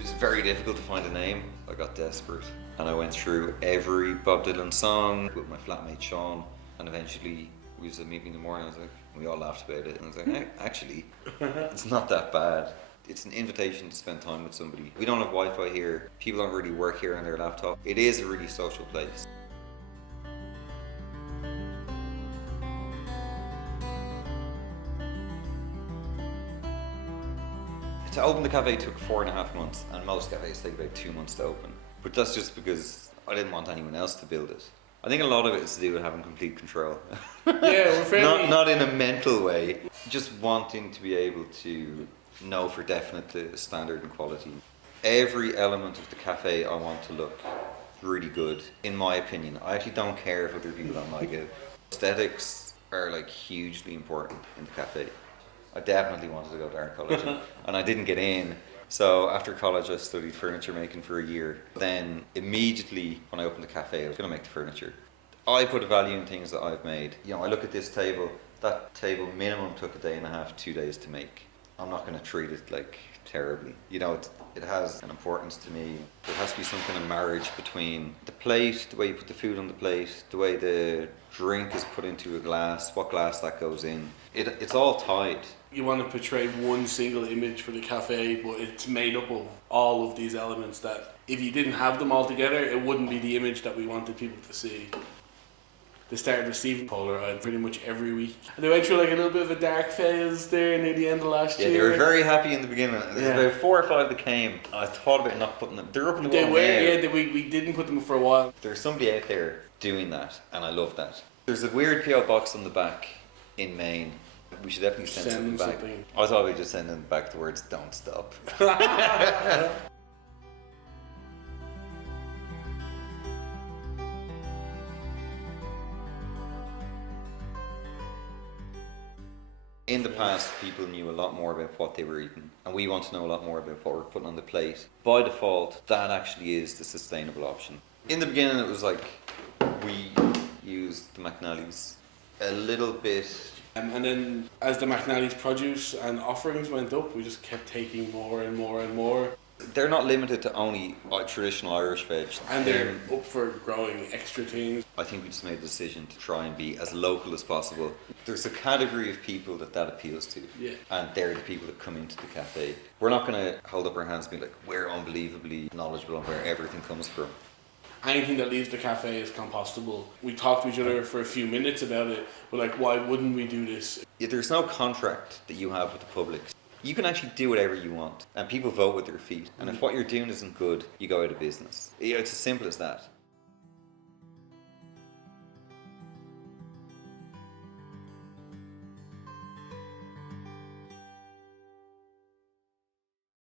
It was very difficult to find a name. I got desperate and I went through every Bob Dylan song with my flatmate Sean, and eventually we was at a meeting in the morning. I was like, we all laughed about it, and I was like, hey, actually, it's not that bad. It's an invitation to spend time with somebody. We don't have Wi-Fi here. People don't really work here on their laptop. It is a really social place. To open the cafe took 4.5 months, and most cafes take about 2 months to open. But that's just because I didn't want anyone else to build it. I think a lot of it is to do with having complete control. Yeah, we're fairly... not in a mental way, just wanting to be able to know for definite the standard and quality. Every element of the cafe I want to look really good, in my opinion. I actually don't care if other people don't like it. Aesthetics are like hugely important in the cafe. I definitely wanted to go to art college and I didn't get in. So after college I studied furniture making for a year. Then immediately when I opened the cafe I was going to make the furniture. I put a value in things that I've made. You know, I look at this table, that table minimum took 1.5 days, 2 days to make. I'm not going to treat it like terribly. You know, it has an importance to me. There has to be some kind of marriage between the plate, the way you put the food on the plate, the way the drink is put into a glass, what glass that goes in. It's all tied. You want to portray one single image for the cafe, but it's made up of all of these elements that if you didn't have them all together, it wouldn't be the image that we wanted people to see. They started receiving Polaroid pretty much every week. And they went through like a little bit of a dark phase there near the end of last year. Yeah, they were very happy in the beginning. There's about 4 or 5 that came. I thought about not putting them. They're up in the wall now. Yeah, we didn't put them for a while. There's somebody out there doing that, and I love that. There's a weird PO box on the back in Maine. We should definitely send something back. I thought we'd just send them back the words "Don't stop." In the past, people knew a lot more about what they were eating, and we want to know a lot more about what we're putting on the plate. By default, that actually is the sustainable option. In the beginning, it was like we used the McNally's a little bit. And then as the McNally's produce and offerings went up, we just kept taking more and more and more. They're not limited to only traditional Irish veg. And they're up for growing extra things. I think we just made the decision to try and be as local as possible. There's a category of people that appeals to. Yeah. And they're the people that come into the cafe. We're not going to hold up our hands and be like, we're unbelievably knowledgeable on where everything comes from. Anything that leaves the cafe is compostable. We talked to each other for a few minutes about it. We're like, why wouldn't we do this? There's no contract that you have with the public. You can actually do whatever you want, and people vote with their feet. And if what you're doing isn't good, you go out of business. It's as simple as that.